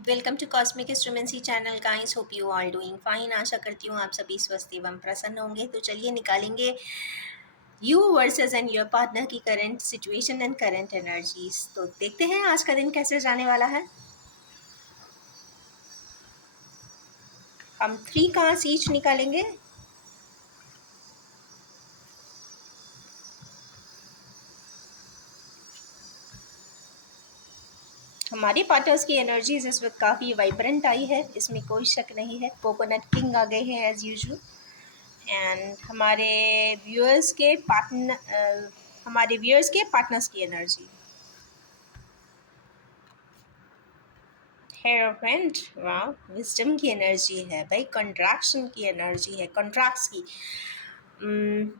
Welcome to cosmic instrumency channel guys, hope you all doing fine. आशा करती हूँ आप सभी स्वस्थ एवं प्रसन्न होंगे। तो चलिए निकालेंगे you versus and your partner की current situation and current energies. तो देखते हैं आज का दिन कैसे जाने वाला है। हम 3 कार्ड्स ईच निकालेंगे। हमारे पार्टनर्स की एनर्जीज इस वक्त काफ़ी वाइब्रेंट आई है, इसमें कोई शक नहीं है। कोकोनट किंग आ गए हैं एज यूजुअल। एंड हमारे व्यूअर्स के पार्टनर्स की एनर्जी। हेरोफेंट, वाह, विजडम की एनर्जी है भाई, कंट्रैक्शन की एनर्जी है, कॉन्ट्रैक्ट्स की।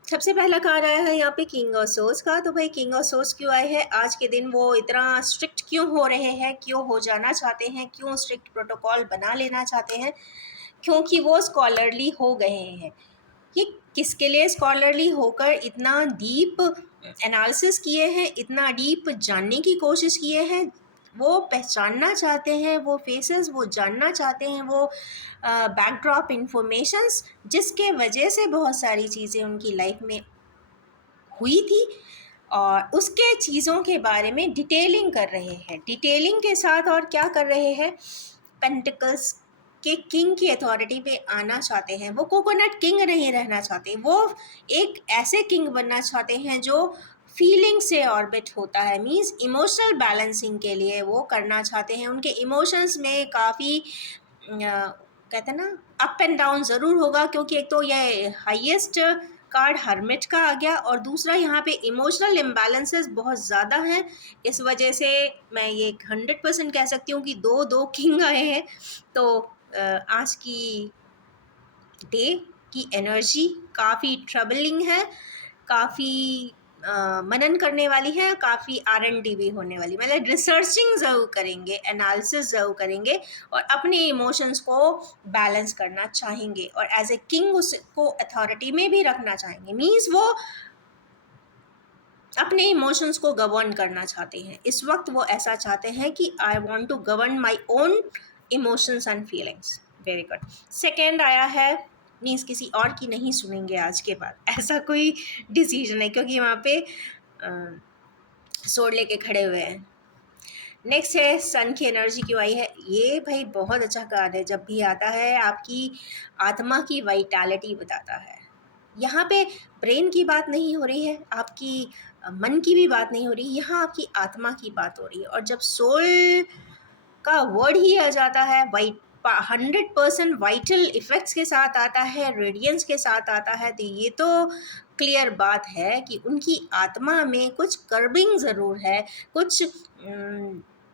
सबसे पहला कार्ड आया है यहाँ पे किंग ऑफ सोर्स का। तो भाई किंग ऑफ सोर्स क्यों आए हैं आज के दिन, वो इतना स्ट्रिक्ट क्यों हो रहे हैं, क्यों हो जाना चाहते हैं, क्यों स्ट्रिक्ट प्रोटोकॉल बना लेना चाहते हैं? क्योंकि वो स्कॉलरली हो गए हैं। ये किसके लिए स्कॉलरली होकर इतना डीप एनालिसिस किए हैं, इतना डीप जानने की कोशिश किए हैं? वो पहचानना चाहते हैं वो फेसेस, वो जानना चाहते हैं वो बैकड्रॉप इंफॉर्मेशंस, जिसके वजह से बहुत सारी चीज़ें उनकी लाइफ में हुई थी और उसके चीज़ों के बारे में डिटेलिंग कर रहे हैं। डिटेलिंग के साथ और क्या कर रहे हैं, पेंटिकल्स के किंग की अथॉरिटी पे आना चाहते हैं। वो कोकोनट किंग नहीं रहना चाहते, वो एक ऐसे किंग बनना चाहते हैं जो फीलिंग से ऑर्बिट होता है। मीन्स इमोशनल बैलेंसिंग के लिए वो करना चाहते हैं। उनके इमोशंस में काफ़ी कहते हैं ना, अप एंड डाउन ज़रूर होगा, क्योंकि एक तो ये हाईएस्ट कार्ड हर्मिट का आ गया और दूसरा यहाँ पे इमोशनल इम्बैलेंसेस बहुत ज़्यादा हैं। इस वजह से मैं ये 100% कह सकती हूँ कि दो दो किंग आए हैं। तो आज की डे की एनर्जी काफ़ी ट्रबलिंग है, काफ़ी मनन करने वाली है, काफ़ी R&D भी होने वाली, मतलब रिसर्चिंग ज़रूर करेंगे, एनालिसिस ज़रूर करेंगे और अपने इमोशंस को बैलेंस करना चाहेंगे और एज ए किंग उसको अथॉरिटी में भी रखना चाहेंगे। मीन्स वो अपने इमोशंस को गवर्न करना चाहते हैं। इस वक्त वो ऐसा चाहते हैं कि I want to govern my own emotions and feelings. Very good. Second आया है, मीन्स किसी और की नहीं सुनेंगे आज के बाद, ऐसा कोई डिसीजन है, क्योंकि वहाँ पे सोड लेके खड़े हुए हैं। नेक्स्ट है सन की एनर्जी क्यों आई है। ये भाई बहुत अच्छा कार्ड है, जब भी आता है आपकी आत्मा की वाइटैलिटी बताता है। यहाँ पे ब्रेन की बात नहीं हो रही है, आपकी मन की भी बात नहीं हो रही, यहाँ आपकी आत्मा की बात हो रही है। और जब सोल का वर्ड ही आ जाता है, 100% वाइटल इफ़ेक्ट्स के साथ आता है, रेडियंस के साथ आता है, तो ये तो क्लियर बात है कि उनकी आत्मा में कुछ कर्बिंग ज़रूर है। कुछ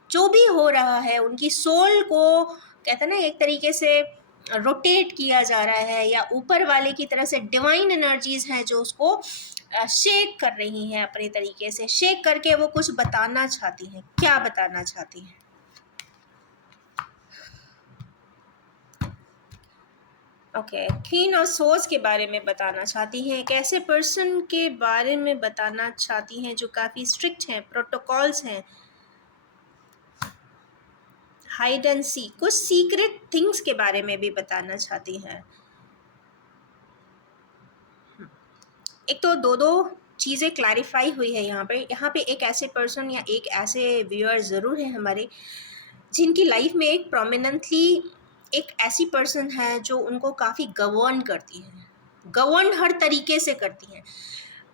जो भी हो रहा है उनकी सोल को, कहते हैं ना, एक तरीके से रोटेट किया जा रहा है, या ऊपर वाले की तरफ से डिवाइन एनर्जीज़ हैं जो उसको शेक कर रही हैं, अपने तरीके से शेक करके वो कुछ बताना चाहती हैं। क्या बताना चाहती हैं? ओके, क्वीन और सोर्स के बारे में बताना चाहती हैं। एक ऐसे पर्सन के बारे में बताना चाहती हैं जो काफ़ी स्ट्रिक्ट हैं, प्रोटोकॉल्स हैं, हाइड एंड सी, कुछ सीक्रेट थिंग्स के बारे में भी बताना चाहती हैं। एक तो दो दो चीज़ें क्लैरिफाई हुई है यहाँ पे एक ऐसे पर्सन या एक ऐसे व्यूअर ज़रूर है हमारे, जिनकी लाइफ में एक प्रोमिनेंटली एक ऐसी पर्सन है जो उनको काफ़ी गवर्न करती है, गवर्न हर तरीके से करती हैं।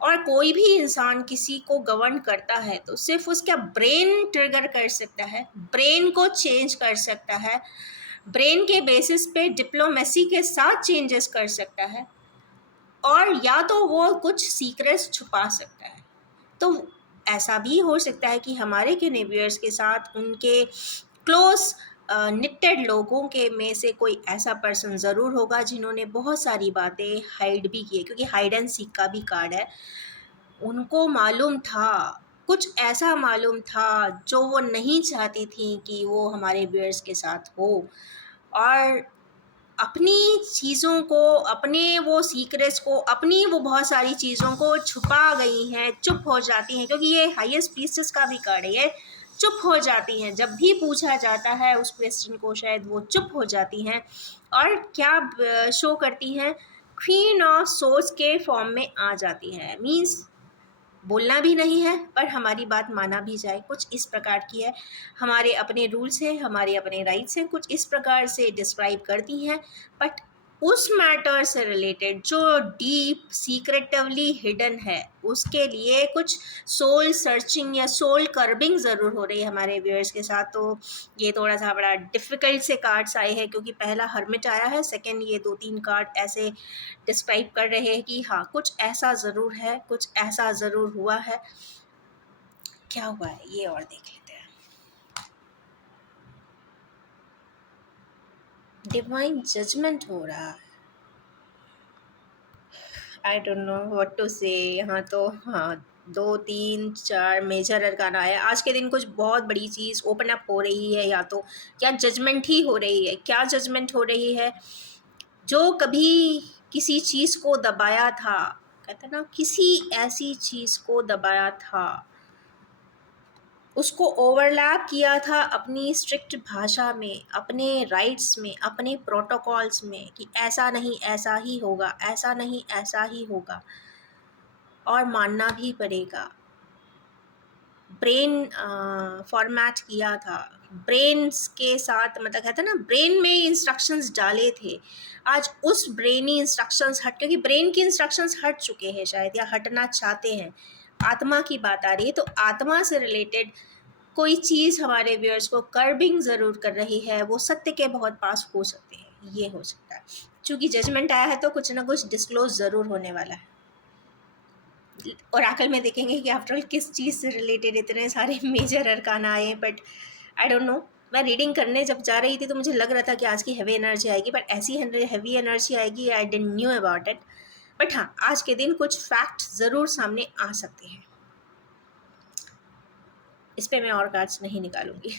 और कोई भी इंसान किसी को गवर्न करता है तो सिर्फ उसका ब्रेन ट्रिगर कर सकता है, ब्रेन को चेंज कर सकता है, ब्रेन के बेसिस पे डिप्लोमेसी के साथ चेंजेस कर सकता है, और या तो वो कुछ सीक्रेट्स छुपा सकता है। तो ऐसा भी हो सकता है कि हमारे व्यूअर्स के साथ उनके क्लोज निटेड लोगों के में से कोई ऐसा पर्सन ज़रूर होगा जिन्होंने बहुत सारी बातें हाइड भी की है, क्योंकि हाइड एंड सीक का भी कार्ड है। उनको मालूम था, कुछ ऐसा मालूम था जो वो नहीं चाहती थी कि वो हमारे व्यूअर्स के साथ हो, और अपनी चीज़ों को, अपने वो सीक्रेट्स को, अपनी वो बहुत सारी चीज़ों को छुपा गई हैं, चुप हो जाती हैं, क्योंकि ये हाईएस्ट पीसेस का भी कार्ड है। ये चुप हो जाती हैं जब भी पूछा जाता है उस क्वेश्चन को, शायद वो चुप हो जाती हैं और क्या शो करती हैं, क्वीन ऑफ सोर्स के फॉर्म में आ जाती है। मीन्स बोलना भी नहीं है पर हमारी बात माना भी जाए, कुछ इस प्रकार की है। हमारे अपने रूल्स हैं, हमारे अपने राइट्स हैं, कुछ इस प्रकार से डिस्क्राइब करती हैं। बट उस मैटर से रिलेटेड जो डीप सीक्रेटिवली हिडन है उसके लिए कुछ सोल सर्चिंग या सोल कर्बिंग ज़रूर हो रही है हमारे व्यूअर्स के साथ। तो ये थोड़ा सा बड़ा डिफ़िकल्ट से कार्ड्स आए हैं क्योंकि पहला हर्मिट आया है, सेकंड ये 2-3 कार्ड ऐसे डिस्क्राइब कर रहे हैं कि हाँ कुछ ऐसा ज़रूर है, कुछ ऐसा ज़रूर हुआ है। क्या हुआ है ये और देख लेते हैं। डिवाइन जजमेंट हो रहा है। I don't know what to say. यहाँ तो हाँ 2-3-4 मेजर अरकान आया। आज के दिन कुछ बहुत बड़ी चीज़ ओपन अप हो रही है, या तो क्या जजमेंट ही हो रही है। क्या जजमेंट हो रही है? जो कभी किसी चीज़ को दबाया था, कहते ना किसी ऐसी चीज़ को दबाया था, उसको ओवरलैप किया था अपनी स्ट्रिक्ट भाषा में, अपने राइट्स में, अपने प्रोटोकॉल्स में कि ऐसा नहीं ऐसा ही होगा, ऐसा नहीं ऐसा ही होगा, और मानना भी पड़ेगा। ब्रेन फॉर्मेट किया था, ब्रेन्स के साथ, मतलब कहते हैं ना ब्रेन में इंस्ट्रक्शंस डाले थे। आज उस ब्रेनी इंस्ट्रक्शंस हट, क्योंकि ब्रेन की इंस्ट्रक्शंस हट चुके हैं शायद, या हटना चाहते हैं। आत्मा की बात आ रही है, तो आत्मा से रिलेटेड कोई चीज़ हमारे व्यूअर्स को कर्बिंग ज़रूर कर रही है। वो सत्य के बहुत पास हो सकते हैं, ये हो सकता है। चूँकि जजमेंट आया है तो कुछ ना कुछ डिस्क्लोज ज़रूर होने वाला है। ओरेकल में देखेंगे कि आफ्टर ऑल किस चीज़ से रिलेटेड इतने सारे मेजर अरकान आए। बट आई डोंट नो, मैं रीडिंग करने जब जा रही थी तो मुझे लग रहा था कि आज की हैवी एनर्जी आएगी, बट ऐसी हैवी एनर्जी आएगी I didn't knew about it. But हाँ, आज के दिन कुछ फैक्ट ज़रूर सामने आ सकते हैं। इस पर मैं और कार्ड्स नहीं निकालूंगी।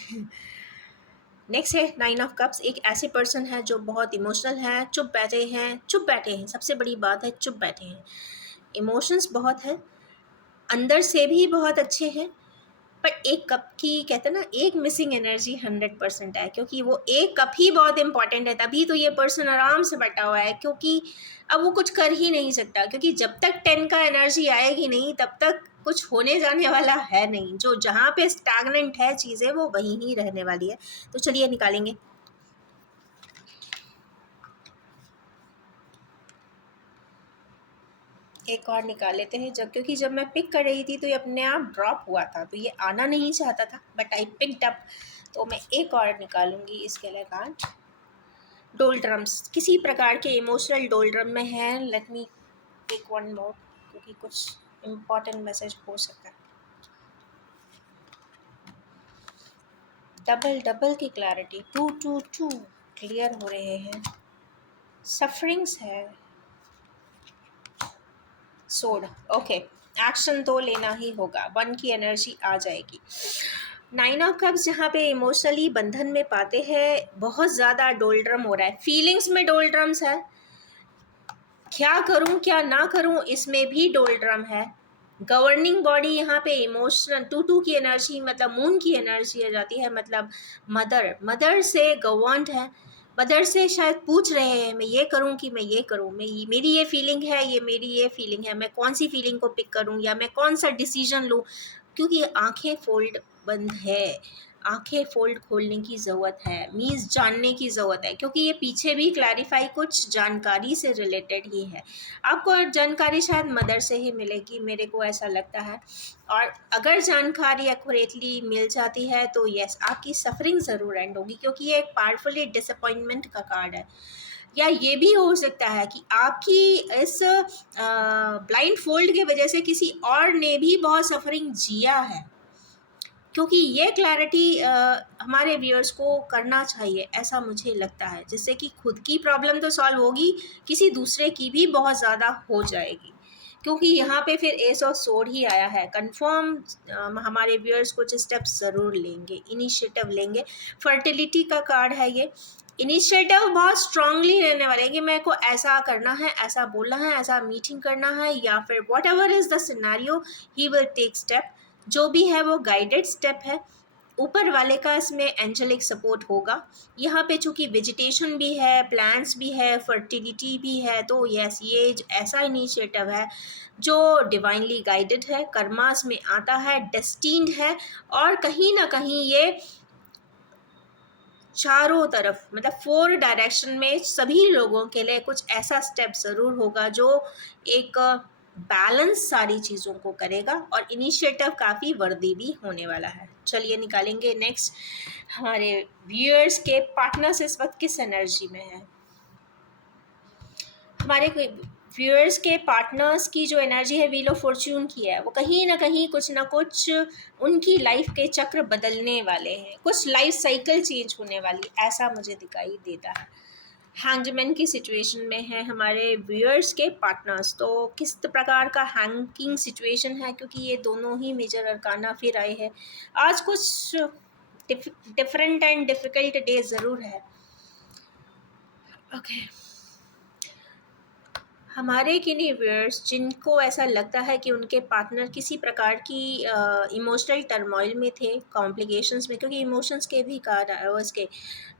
नेक्स्ट है 9 ऑफ कप्स। एक ऐसे पर्सन है जो बहुत इमोशनल है, चुप बैठे हैं, सबसे बड़ी बात है चुप बैठे हैं। इमोशंस बहुत है, अंदर से भी बहुत अच्छे हैं, पर एक कप की, कहते हैं ना, एक मिसिंग एनर्जी 100% है, क्योंकि वो एक कप ही बहुत इंपॉर्टेंट है। तभी तो ये पर्सन आराम से बैठा हुआ है, क्योंकि अब वो कुछ कर ही नहीं सकता, क्योंकि जब तक 10 का एनर्जी आएगी नहीं तब तक कुछ होने जाने वाला है नहीं। जो जहाँ पे स्टैग्नेंट है चीज़ें वो वहीं ही रहने वाली है। तो चलिए निकालेंगे। एक और निकाल लेते हैं, क्योंकि जब मैं पिक कर रही थी तो ये अपने आप ड्रॉप हुआ था, तो ये आना नहीं चाहता था, बट आई पिक्ड अप। तो मैं एक और निकालूंगी इसके लिए कार्ड। डोलड्रम्स, किसी प्रकार के इमोशनल डोलड्रम में है। Let me take one more, क्योंकि कुछ इम्पोर्टेंट मैसेज हो सकता है। डबल की क्लैरिटी, 2 क्लियर हो रहे हैं। सफरिंग्स है, सोड, ओके, एक्शन तो लेना ही होगा। 1 की एनर्जी आ जाएगी। 9 ऑफ कप्स जहाँ पे इमोशनली बंधन में पाते हैं, बहुत ज़्यादा डोलड्रम हो रहा है, फीलिंग्स में डोलड्रम्स है, क्या करूं क्या ना करूं इसमें भी डोलड्रम है। गवर्निंग बॉडी यहाँ पे इमोशनल 2 की एनर्जी, मतलब मून की एनर्जी आ जाती है, मतलब मदर से गवर्नड है। मदर से शायद पूछ रहे हैं मैं ये करूं कि मैं ये करूं, मेरी ये फीलिंग है, ये मेरी ये फीलिंग है, मैं कौन सी फीलिंग को पिक करूं या मैं कौन सा डिसीजन लूं, क्योंकि आंखें फोल्ड बंद है। आंखें फोल्ड खोलने की ज़रूरत है, मीन्स जानने की ज़रूरत है, क्योंकि ये पीछे भी क्लैरिफाई कुछ जानकारी से रिलेटेड ही है। आपको जानकारी शायद मदर से ही मिलेगी, मेरे को ऐसा लगता है। और अगर जानकारी एक्यूरेटली मिल जाती है तो यस, आपकी सफरिंग ज़रूर एंड होगी, क्योंकि ये एक पावरफुली डिसअपॉइंटमेंट का कार्ड है। या ये भी हो सकता है कि आपकी इस ब्लाइंड फोल्ड की वजह से किसी और ने भी बहुत सफरिंग जिया है, क्योंकि ये क्लैरिटी हमारे व्यूअर्स को करना चाहिए, ऐसा मुझे लगता है, जिससे कि खुद की प्रॉब्लम तो सॉल्व होगी, किसी दूसरे की भी बहुत ज़्यादा हो जाएगी। क्योंकि यहाँ पे फिर एस ऑफ सोर्ड ही आया है, कंफर्म हमारे व्यूअर्स कुछ स्टेप्स ज़रूर लेंगे, इनिशिएटिव लेंगे। फर्टिलिटी का कार्ड है ये, इनिशिएटिव बहुत स्ट्रांगली रहने वाले हैं कि मेरे को ऐसा करना है, ऐसा बोलना है, ऐसा मीटिंग करना है, या फिर whatever is the scenario he will take step. जो भी है वो गाइडेड स्टेप है, ऊपर वाले का इसमें एंजेलिक सपोर्ट होगा। यहाँ पे चूँकि वेजिटेशन भी है, प्लांट्स भी है, फर्टिलिटी भी है, तो यस ये ऐसा इनिशिएटिव है जो डिवाइनली गाइडेड है, कर्मास में आता है, डेस्टिन्ड है, और कहीं ना कहीं ये चारों तरफ मतलब 4 डायरेक्शन में सभी लोगों के लिए कुछ ऐसा स्टेप ज़रूर होगा जो एक बैलेंस सारी चीज़ों को करेगा, और इनिशिएटिव काफ़ी वर्दी भी होने वाला है। चलिए निकालेंगे नेक्स्ट हमारे व्यूअर्स के पार्टनर्स इस वक्त किस एनर्जी में है। हमारे व्यूअर्स के पार्टनर्स की जो एनर्जी है व्हील ऑफ फॉर्च्यून की है, वो कहीं ना कुछ उनकी लाइफ के चक्र बदलने वाले हैं, कुछ लाइफ साइकिल चेंज होने वाली, ऐसा मुझे दिखाई देता है। हैंगमैन की सिचुएशन में है हमारे व्यूअर्स के पार्टनर्स, तो किस प्रकार का हैंगिंग सिचुएशन है, क्योंकि ये दोनों ही मेजर अरकाना फिर आए हैं आज। कुछ डिफरेंट एंड डिफ़िकल्ट डे ज़रूर है। ओके हमारे किन्हीं व्यूअर्स जिनको ऐसा लगता है कि उनके पार्टनर किसी प्रकार की इमोशनल टर्मोइल में थे, कॉम्प्लिकेशंस में, क्योंकि इमोशंस के भी कार्ड उसके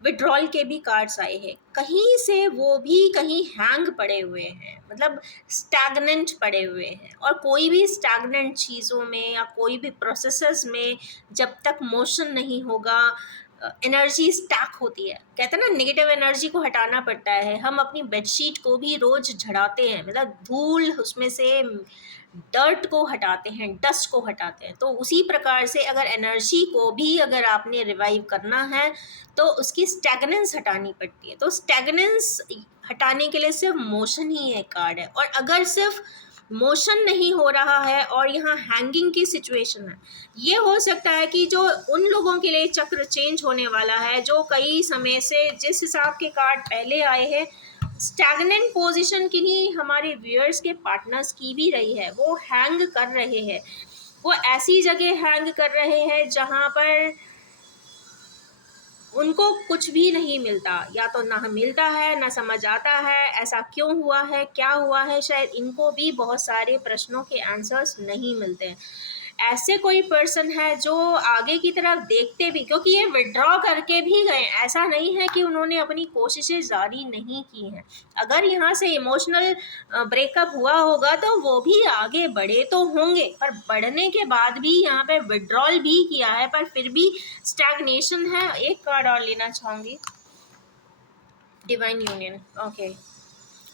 विड्रॉल के भी कार्ड्स आए हैं, कहीं से वो भी कहीं हैंग पड़े हुए हैं, मतलब स्टैगनेंट पड़े हुए हैं। और कोई भी स्टैगनेंट चीज़ों में या कोई भी प्रोसेसेस में जब तक मोशन नहीं होगा, एनर्जी स्टैक होती है। कहते हैं ना नेगेटिव एनर्जी को हटाना पड़ता है। हम अपनी बेडशीट को भी रोज़ झड़ाते हैं, मतलब धूल उसमें से डर्ट को हटाते हैं, डस्ट को हटाते हैं। तो उसी प्रकार से अगर एनर्जी को भी अगर आपने रिवाइव करना है तो उसकी स्टैगनेंस हटानी पड़ती है। तो स्टैगनेंस हटाने के लिए सिर्फ मोशन ही एक कार्ड है, और अगर सिर्फ मोशन नहीं हो रहा है और यहाँ हैंगिंग की सिचुएशन है, ये हो सकता है कि जो उन लोगों के लिए चक्र चेंज होने वाला है जो कई समय से जिस हिसाब के कार्ड पहले आए हैं, स्टैगनेंट पोजीशन किन्हीं हमारे व्यूअर्स के पार्टनर्स की भी रही है। वो हैंग कर रहे हैं, वो ऐसी जगह हैंग कर रहे हैं जहाँ पर उनको कुछ भी नहीं मिलता, या तो ना मिलता है ना समझ आता है ऐसा क्यों हुआ है, क्या हुआ है। शायद इनको भी बहुत सारे प्रश्नों के आंसर्स नहीं मिलते हैं। ऐसे कोई पर्सन है जो आगे की तरफ देखते भी, क्योंकि ये विड्रॉ करके भी गए, ऐसा नहीं है कि उन्होंने अपनी कोशिशें जारी नहीं की हैं। अगर यहाँ से इमोशनल ब्रेकअप हुआ होगा तो वो भी आगे बढ़े तो होंगे, पर बढ़ने के बाद भी यहाँ पे विड्रॉल भी किया है, पर फिर भी स्टैग्नेशन है। एक कार्ड और लेना चाहूँगी, डिवाइन यूनियन। ओके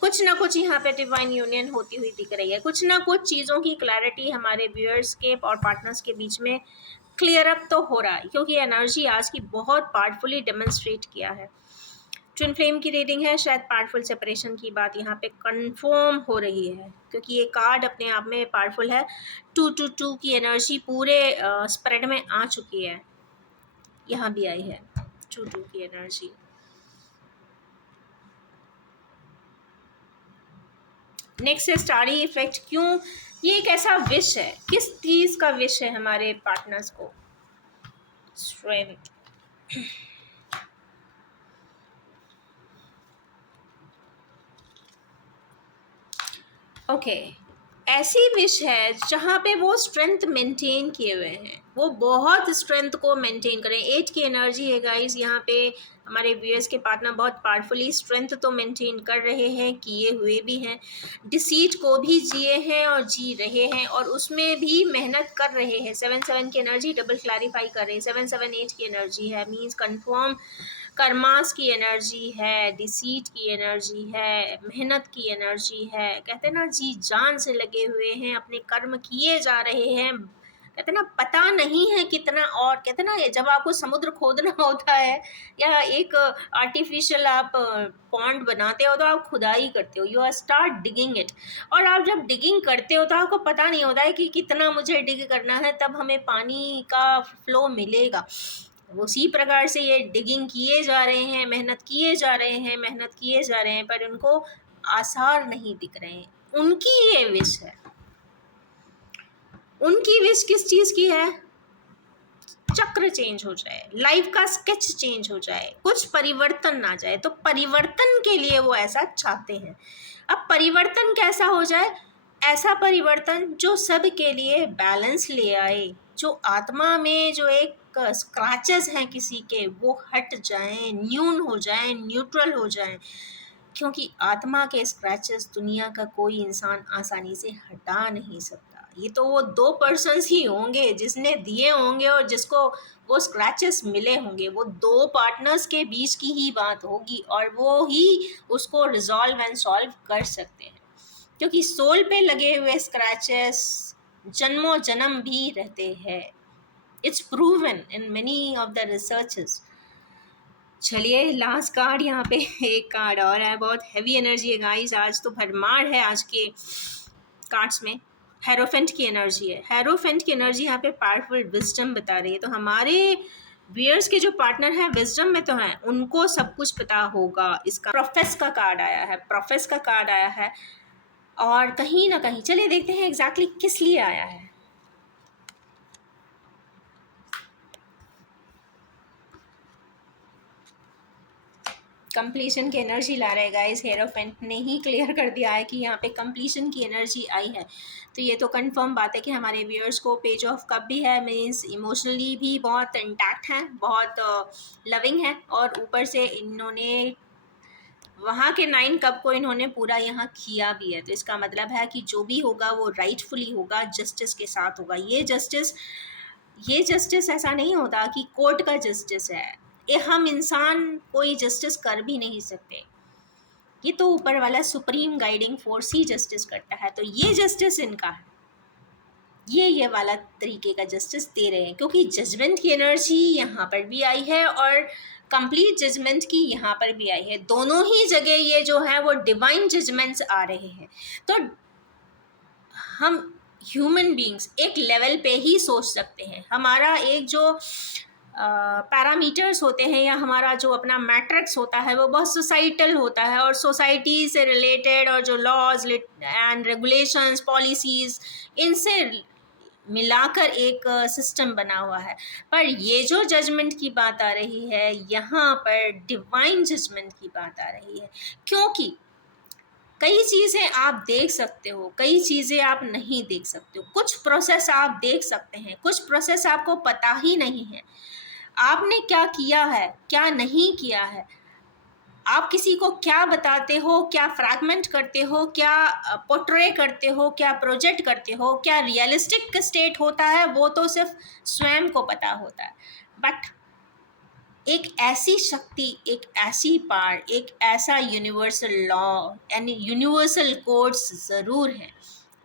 कुछ ना कुछ यहाँ पे डिवाइन यूनियन होती हुई दिख रही है, कुछ ना कुछ चीज़ों की क्लैरिटी हमारे व्यूअर्स के और पार्टनर्स के बीच में क्लियर अप तो हो रहा है, क्योंकि एनर्जी आज की बहुत पावरफुली डेमोन्स्ट्रेट किया है। ट्विन फ्लेम की रीडिंग है, शायद पावरफुल सेपरेशन की बात यहाँ पे कंफर्म हो रही है, क्योंकि ये कार्ड अपने आप में पावरफुल है। 222 की एनर्जी पूरे स्प्रेड में आ चुकी है, यहाँ भी आई है 2-2 की एनर्जी। नेक्स्ट है स्टारी इफेक्ट। क्यों ये एक ऐसा विश है, किस चीज़ का विश है हमारे पार्टनर्स को? स्ट्रेंथ। ओके ऐसी विश है जहाँ पे वो स्ट्रेंथ मेंटेन किए हुए हैं, वो बहुत स्ट्रेंथ को मेंटेन करें। 8 की एनर्जी है गाइस, यहाँ पे हमारे व्यूअर्स के पार्टनर बहुत पावरफुली स्ट्रेंथ तो मेंटेन कर रहे हैं, किए हुए भी हैं, डिसीट को भी जिए हैं और जी रहे हैं, और उसमें भी मेहनत कर रहे हैं। 7-7 की एनर्जी डबल क्लैरिफाई कर रहे हैं। 7-7-8 की एनर्जी है, मीन्स कन्फर्म कर्मास की एनर्जी है, डिसीट की एनर्जी है, मेहनत की एनर्जी है। कहते हैं ना जी जान से लगे हुए हैं, अपने कर्म किए जा रहे हैं। कहते हैं ना पता नहीं है कितना, और कहते हैं ना जब आपको समुद्र खोदना होता है या एक आर्टिफिशियल आप पॉन्ड बनाते हो तो आप खुदाई करते हो, you are start digging it. और आप जब डिगिंग करते हो तो आपको पता नहीं होता है कि कितना मुझे डिग करना है, तब हमें पानी का फ्लो मिलेगा। उसी प्रकार से ये डिगिंग किए जा रहे हैं, मेहनत किए जा रहे हैं, मेहनत किए जा रहे हैं, पर उनको आसार नहीं दिख रहे हैं। उनकी ये विश है, उनकी विश किस चीज़ की है? चक्र चेंज हो जाए, लाइफ का स्केच चेंज हो जाए, कुछ परिवर्तन आ जाए। तो परिवर्तन के लिए वो ऐसा चाहते हैं। अब परिवर्तन कैसा हो जाए? ऐसा परिवर्तन जो सब के लिए बैलेंस ले आए, जो आत्मा में जो एक स्क्रैचेस हैं किसी के, वो हट जाएं, न्यून हो जाएं, न्यूट्रल हो जाएं, क्योंकि आत्मा के स्क्रैचेस दुनिया का कोई इंसान आसानी से हटा नहीं सकता। ये तो वो 2 पर्सन्स ही होंगे जिसने दिए होंगे और जिसको वो स्क्रैचेस मिले होंगे, वो 2 पार्टनर्स के बीच की ही बात होगी और वो ही उसको रिजॉल्व एंड सॉल्व कर सकते हैं, क्योंकि सोल पे लगे हुए स्क्रैचेस जन्मों जन्म भी रहते हैं। It's proven in many of the researches. चलिए लास्ट कार्ड यहाँ पे एक कार्ड और है, बहुत हैवी एनर्जी है गाइस, आज तो भरमार है आज के कार्ड्स में। हेरोफेंट की एनर्जी है, हेरोफेंट की एनर्जी यहाँ पे पावरफुल विजडम बता रही है। तो हमारे व्यूअर्स के जो पार्टनर हैं विजडम में तो हैं, उनको सब कुछ पता होगा। इसका प्रोफेस का कार्ड आया है, प्रोफेस का कार्ड आया है, और कहीं ना कहीं चलिए देखते हैं एग्जैक्टली किस लिए आया है। कंप्लीशन की एनर्जी ला रहे गाइस, हेरोफेंट ने ही क्लियर कर दिया है कि यहाँ पे कंप्लीशन की एनर्जी आई है। तो ये तो कंफर्म बात है कि हमारे व्यूअर्स को पेज ऑफ कप भी है, मीन्स इमोशनली भी बहुत इंटैक्ट हैं, बहुत लविंग है, और ऊपर से इन्होंने वहाँ के 9 कप को इन्होंने पूरा यहाँ किया भी है। तो इसका मतलब है कि जो भी होगा वो राइटफुली होगा, जस्टिस के साथ होगा। ये जस्टिस ऐसा नहीं होता कि कोर्ट का जस्टिस है, ये हम इंसान कोई जस्टिस कर भी नहीं सकते, ये तो ऊपर वाला सुप्रीम गाइडिंग फोर्स ही जस्टिस करता है। तो ये जस्टिस इनका है, ये वाला तरीके का जस्टिस दे रहे हैं, क्योंकि जजमेंट की एनर्जी यहाँ पर भी आई है और कंप्लीट जजमेंट की यहाँ पर भी आई है। दोनों ही जगह ये जो है वो डिवाइन जजमेंट्स आ रहे हैं। तो हम ह्यूमन बीइंग्स एक लेवल पे ही सोच सकते हैं। हमारा एक जो पैरामीटर्स होते हैं या हमारा जो अपना मैट्रिक्स होता है वो बहुत सोसाइटल होता है, और सोसाइटी से रिलेटेड और जो लॉज एंड रेगुलेशंस पॉलिसीज़ इनसे मिलाकर एक सिस्टम बना हुआ है। पर ये जो जजमेंट की बात आ रही है यहाँ पर डिवाइन जजमेंट की बात आ रही है, क्योंकि कई चीज़ें आप देख सकते हो, कई चीज़ें आप नहीं देख सकते हो। कुछ प्रोसेस आप देख सकते हैं, कुछ प्रोसेस आपको पता ही नहीं है आपने क्या किया है, क्या नहीं किया है, आप किसी को क्या बताते हो, क्या फ्रैगमेंट करते हो, क्या पोर्ट्रे करते हो, क्या प्रोजेक्ट करते हो, क्या रियलिस्टिक स्टेट होता है, वो तो सिर्फ स्वयं को पता होता है। बट एक ऐसी शक्ति, एक ऐसी पावर, एक ऐसा यूनिवर्सल लॉ यानी यूनिवर्सल कोड्स ज़रूर हैं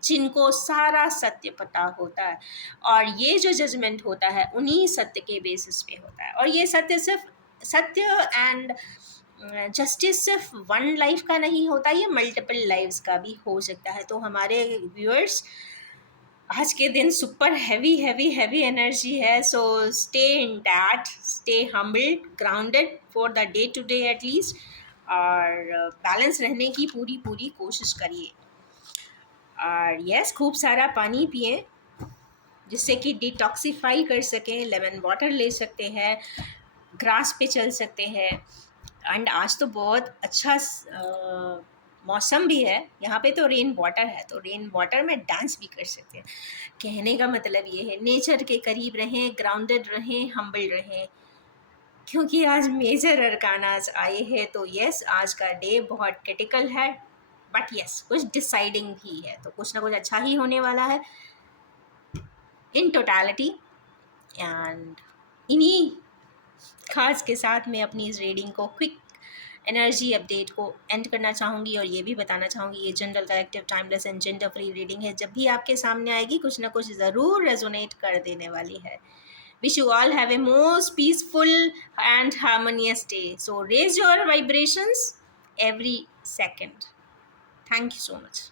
जिनको सारा सत्य पता होता है, और ये जो जजमेंट होता है उन्हीं सत्य के बेसिस पे होता है। और ये सत्य एंड जस्टिस सिर्फ वन लाइफ का नहीं होता, ये मल्टीपल लाइव्स का भी हो सकता है। तो हमारे व्यूअर्स आज के दिन सुपर हैवी एनर्जी है, so stay intact, stay humble, grounded for the day to day at least, और बैलेंस रहने की पूरी कोशिश करिए। और यस, खूब सारा पानी पिए जिससे कि डिटॉक्सीफाई कर सकें, लेमन वाटर ले सकते हैं, ग्रास पे चल सकते हैं। एंड आज तो बहुत अच्छा मौसम भी है, यहाँ पे तो रेन वाटर है, तो रेन वाटर में डांस भी कर सकते हैं। कहने का मतलब ये है नेचर के करीब रहें, ग्राउंडेड रहें, हम्बल रहें, क्योंकि आज मेजर अरकानाज आए हैं। तो यस, आज का डे बहुत क्रिटिकल है, बट यस कुछ डिसाइडिंग भी है, तो कुछ ना कुछ अच्छा ही होने वाला है इन टोटलिटी। एंड इन्हीं खास के साथ मैं अपनी इस रीडिंग को क्विक एनर्जी अपडेट को एंड करना चाहूँगी, और ये भी बताना चाहूँगी ये general collective timeless and gender free reading है। जब भी आपके सामने आएगी कुछ ना कुछ ज़रूर रेजोनेट कर देने वाली है। Wish you all have a most peaceful and harmonious day. So raise your vibrations every second. Thank you so much.